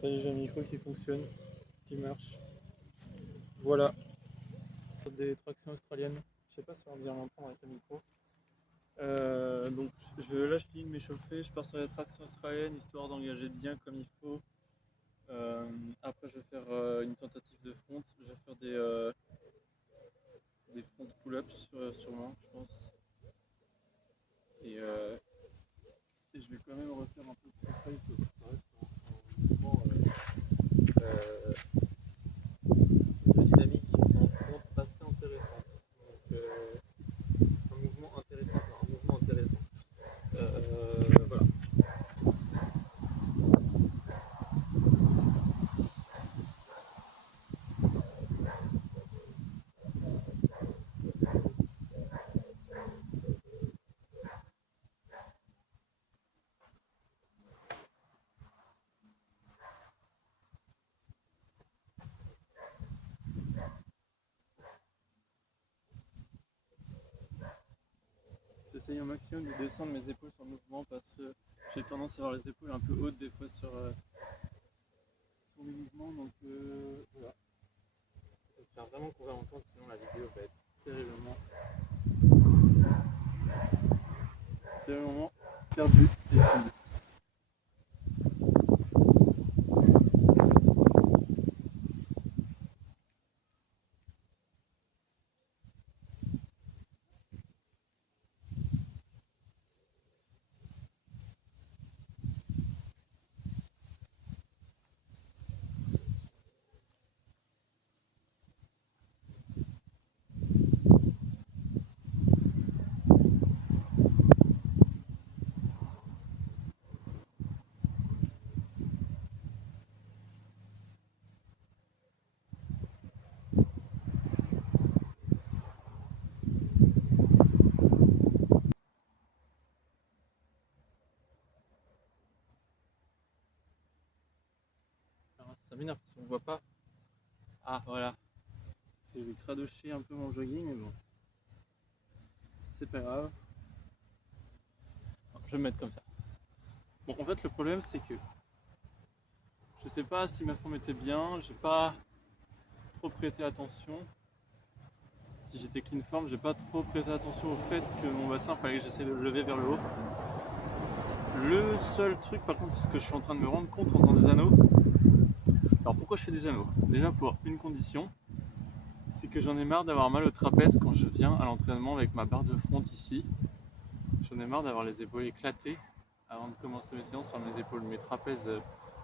Ça y est, j'ai un micro qui fonctionne, qui marche. Voilà, sur des tractions australiennes. Je sais pas si on va bien l'entendre avec le micro. Donc là, je finis de m'échauffer, je pars sur les tractions australiennes histoire d'engager bien comme il faut. Après, je vais faire une tentative de front. Je vais faire des front pull-ups sûrement, je pense. Et je vais quand même refaire un peu de front parce que ça reste un mouvement euh, de dynamique en front assez intéressante. Donc, un mouvement intéressant, un mouvement intéressant. Voilà. J'essaye un maximum de descendre mes épaules sur le mouvement parce que j'ai tendance à avoir les épaules un peu hautes des fois sur les mouvements. Donc voilà. J'espère vraiment qu'on va entendre, sinon la vidéo va être terriblement perdue et fine. Ça m'énerve parce qu'on voit pas. Ah voilà. C'est j'ai cradoché un peu mon jogging, mais bon. C'est pas grave. Non, je vais me mettre comme ça. Bon, en fait, le problème, c'est que je sais pas si ma forme était bien, j'ai pas trop prêté attention. Si j'étais clean form, j'ai pas trop prêté attention au fait que mon bassin, fallait que j'essaie de le lever vers le haut. Le seul truc, par contre, c'est ce que je suis en train de me rendre compte en faisant des anneaux. Alors, pourquoi je fais des anneaux? Déjà, pour une condition, c'est que j'en ai marre d'avoir mal au trapèze quand je viens à l'entraînement avec ma barre de front ici. J'en ai marre d'avoir les épaules éclatées avant de commencer mes séances sur mes épaules. Mes trapèzes,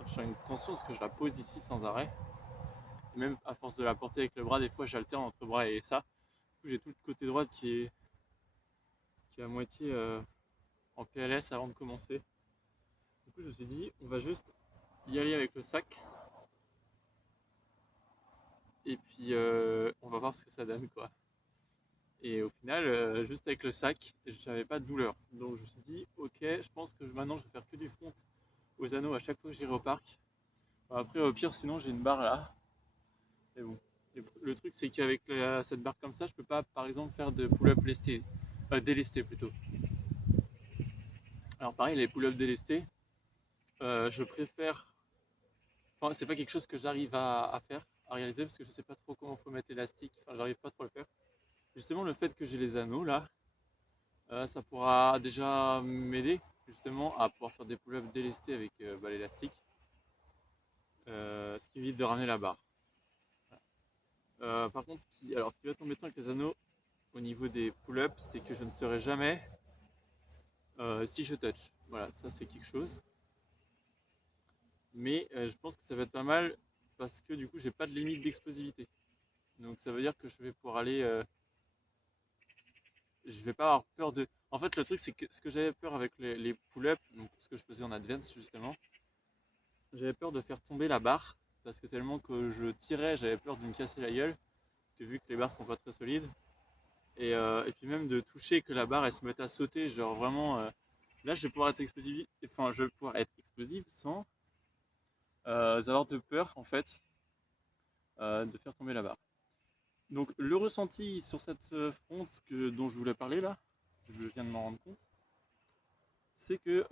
je sens une tension parce que je la pose ici sans arrêt. Et même à force de la porter avec le bras, des fois j'alterne entre bras et ça. Du coup, j'ai tout le côté droit qui est à moitié en PLS avant de commencer. Du coup, je me suis dit, on va juste y aller avec le sac. Et puis, on va voir ce que ça donne, quoi. Et au final, juste avec le sac, j'avais pas de douleur. Donc je me suis dit, ok, je pense que maintenant je vais faire que du front aux anneaux à chaque fois que j'irai au parc. Après, au pire, sinon j'ai une barre là. Mais bon. Le truc, c'est qu'avec cette barre comme ça, je peux pas, par exemple, faire de pull-up lesté, délesté plutôt. Alors pareil, les pull-up délestés, je préfère. Enfin, c'est pas quelque chose que j'arrive à faire, à réaliser, parce que je sais pas trop comment faut mettre l'élastique. Enfin, j'arrive pas trop à le faire. Justement, le fait que j'ai les anneaux là, ça pourra déjà m'aider justement à pouvoir faire des pull-ups délestés avec l'élastique, ce qui évite de ramener la barre. Par contre, ce qui va être embêtant avec les anneaux au niveau des pull-ups, c'est que je ne saurai jamais si je touch. Voilà, ça c'est quelque chose. Mais je pense que ça va être pas mal parce que du coup, j'ai pas de limite d'explosivité. Donc ça veut dire que je vais pouvoir aller. Je vais pas avoir peur de. En fait, le truc, c'est que ce que j'avais peur avec les pull-ups, donc ce que je faisais en advance justement, j'avais peur de faire tomber la barre parce que tellement que je tirais, j'avais peur de me casser la gueule parce que vu que les barres sont pas très solides et puis même de toucher que la barre elle se mette à sauter, genre vraiment là je vais pouvoir être explosif, enfin je vais pouvoir être explosif sans avoir de peur en fait de faire tomber la barre. Donc le ressenti sur cette front dont je voulais parler là, je viens de m'en rendre compte, c'est que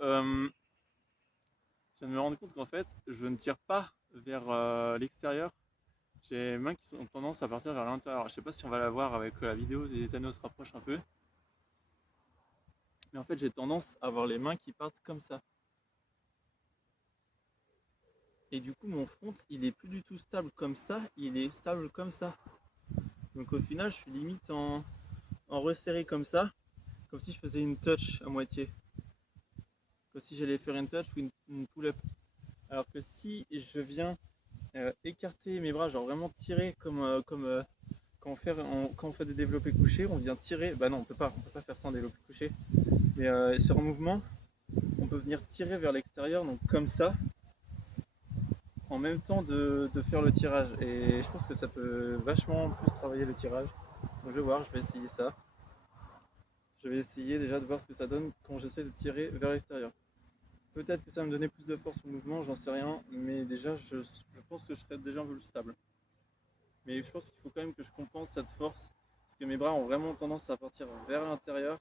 Je viens de me rendre compte qu'en fait, je ne tire pas vers l'extérieur. J'ai les mains qui ont tendance à partir vers l'intérieur. Je sais pas si on va la voir avec la vidéo, les anneaux se rapprochent un peu. Mais en fait, j'ai tendance à avoir les mains qui partent comme ça. Et du coup, mon front, il est plus du tout stable comme ça, il est stable comme ça. Donc au final, je suis limite en resserré comme ça, comme si je faisais une touch à moitié. Comme si j'allais faire une touch ou une pull-up. Alors que si je viens écarter mes bras, genre vraiment tirer comme quand on fait des développés couchés, on vient tirer. Bah non, on peut pas faire ça en développé couché. Mais sur un mouvement, on peut venir tirer vers l'extérieur, donc comme ça, en même temps de faire le tirage. Et je pense que ça peut vachement plus travailler le tirage. Donc je vais voir, je vais essayer ça. Je vais essayer déjà de voir ce que ça donne quand j'essaie de tirer vers l'extérieur. Peut-être que ça va me donner plus de force au mouvement, j'en sais rien, mais déjà je pense que je serai déjà un peu plus stable. Mais je pense qu'il faut quand même que je compense cette force, parce que mes bras ont vraiment tendance à partir vers l'intérieur,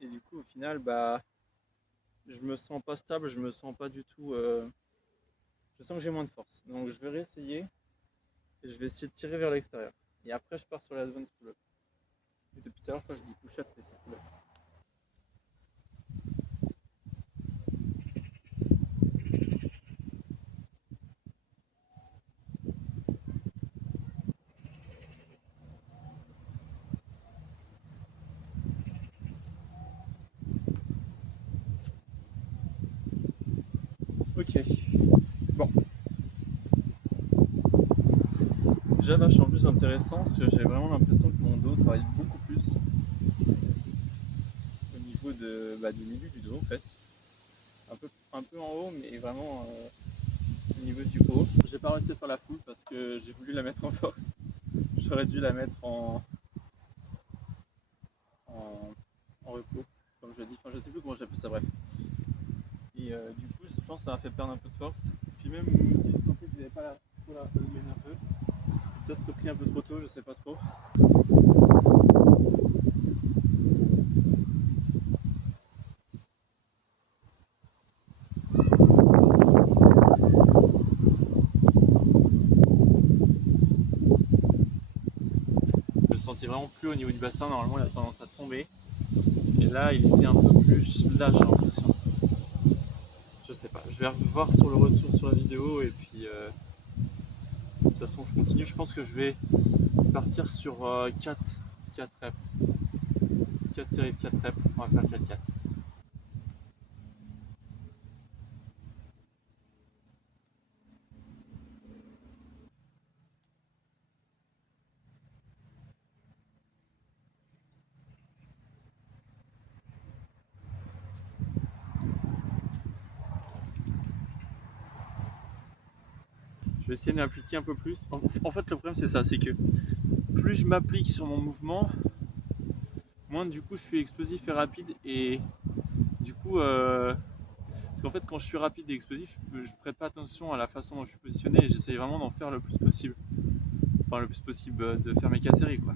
et du coup au final, bah, je me sens pas stable, je me sens pas du tout... je sens que j'ai moins de force. Donc je vais réessayer, et je vais essayer de tirer vers l'extérieur. Et après je pars sur l'advance pull-up. Et depuis tout à l'heure, je crois que je dis push-up, mais c'est pull-up. Ok, bon. C'est déjà vachement plus intéressant parce que j'ai vraiment l'impression que mon dos travaille beaucoup plus au niveau du milieu du dos en fait. Un peu en haut, mais vraiment au niveau du haut. J'ai pas réussi à faire la full parce que j'ai voulu la mettre en force. J'aurais dû la mettre en repos, comme je dis. Enfin, je sais plus comment j'appelle ça, bref. Et du coup, je pense que ça m'a fait perdre un peu de force. Puis même si je sentais que j'avais pas trop la lever un peu, peut-être repris un peu trop tôt, je sais pas trop. Je le sentais vraiment plus au niveau du bassin, normalement il a tendance à tomber. Et là il était un peu plus là, j'ai l'impression. Je sais pas, je vais voir sur le retour sur la vidéo et puis de toute façon je continue. Je pense que je vais partir sur 4 reps. 4 séries de 4 reps, on va faire 4-4. Je vais essayer de m'appliquer un peu plus. En fait le problème c'est ça, c'est que plus je m'applique sur mon mouvement, moins du coup je suis explosif et rapide et du coup parce qu'en fait quand je suis rapide et explosif je prête pas attention à la façon dont je suis positionné et j'essaye vraiment d'en faire le plus possible, enfin le plus possible de faire mes 4 séries quoi.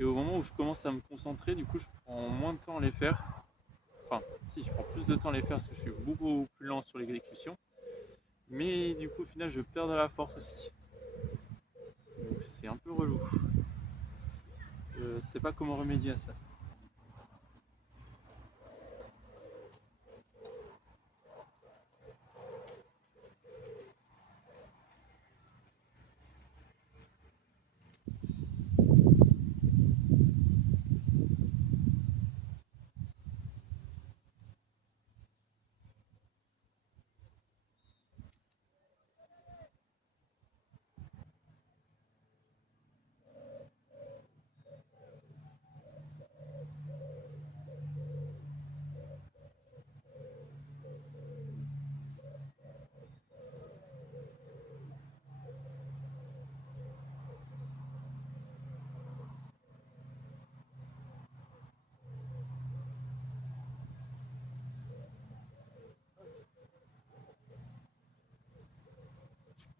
Et au moment où je commence à me concentrer, du coup je prends moins de temps à les faire, enfin si je prends plus de temps à les faire parce que je suis beaucoup plus lent sur l'exécution, mais du coup au final je perds de la force aussi, donc c'est un peu relou, je sais pas comment remédier à ça.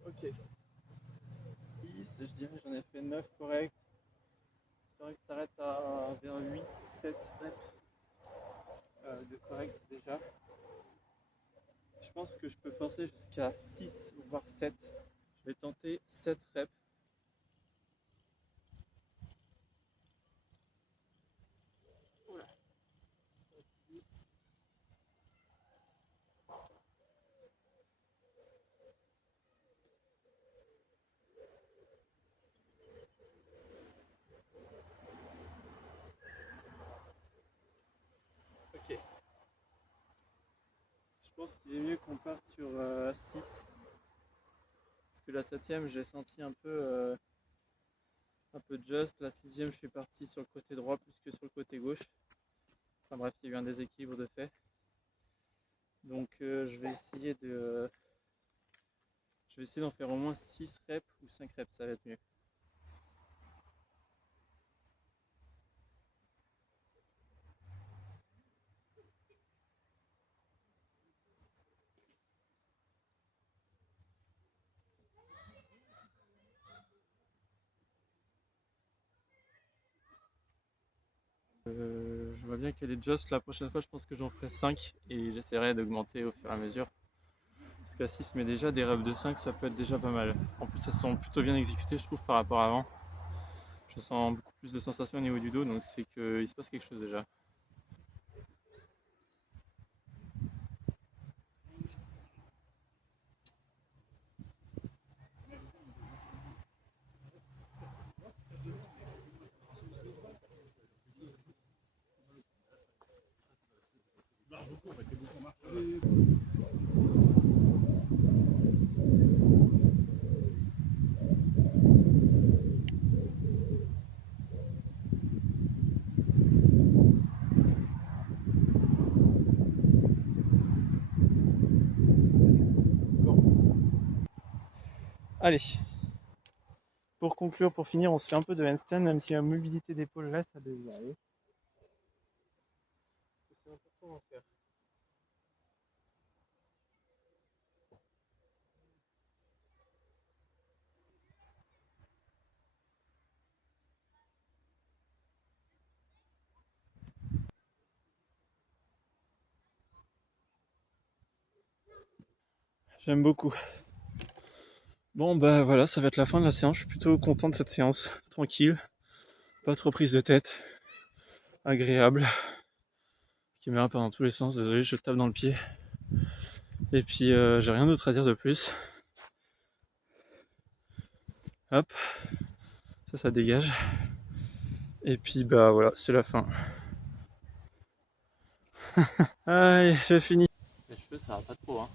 Ok, 10, je dirais j'en ai fait 9 corrects. C'est vrai que ça s'arrête à vers 8, 7 reps de correct déjà. Je pense que je peux forcer jusqu'à 6 voire 7. Je vais tenter 7 reps. Oula. Ok. Je pense qu'il est mieux qu'on parte sur 6. Parce que la 7ème, j'ai senti un peu just. La 6ème, je suis parti sur le côté droit plus que sur le côté gauche. Enfin bref, il y a eu un déséquilibre de fait. Donc je vais essayer d'en faire au moins 6 reps ou 5 reps, ça va être mieux. Je vois bien qu'elle est just. La prochaine fois, je pense que j'en ferai 5 et j'essaierai d'augmenter au fur et à mesure. Parce qu'à 6, mais déjà des reps de 5, ça peut être déjà pas mal. En plus, elles sont plutôt bien exécutées, je trouve, par rapport à avant. Je sens beaucoup plus de sensations au niveau du dos, donc c'est qu'il se passe quelque chose déjà. Allez, pour conclure, pour finir, on se fait un peu de handstand, même si la mobilité d'épaule reste à désirer. C'est important d'en faire. J'aime beaucoup. Bon bah voilà, ça va être la fin de la séance. Je suis plutôt content de cette séance. Tranquille, pas trop prise de tête, agréable, qui me va pas dans tous les sens. Désolé, je tape dans le pied. Et puis j'ai rien d'autre à dire de plus. Hop, ça dégage. Et puis bah voilà, c'est la fin. Allez, je finis. Les cheveux, ça va pas trop, hein.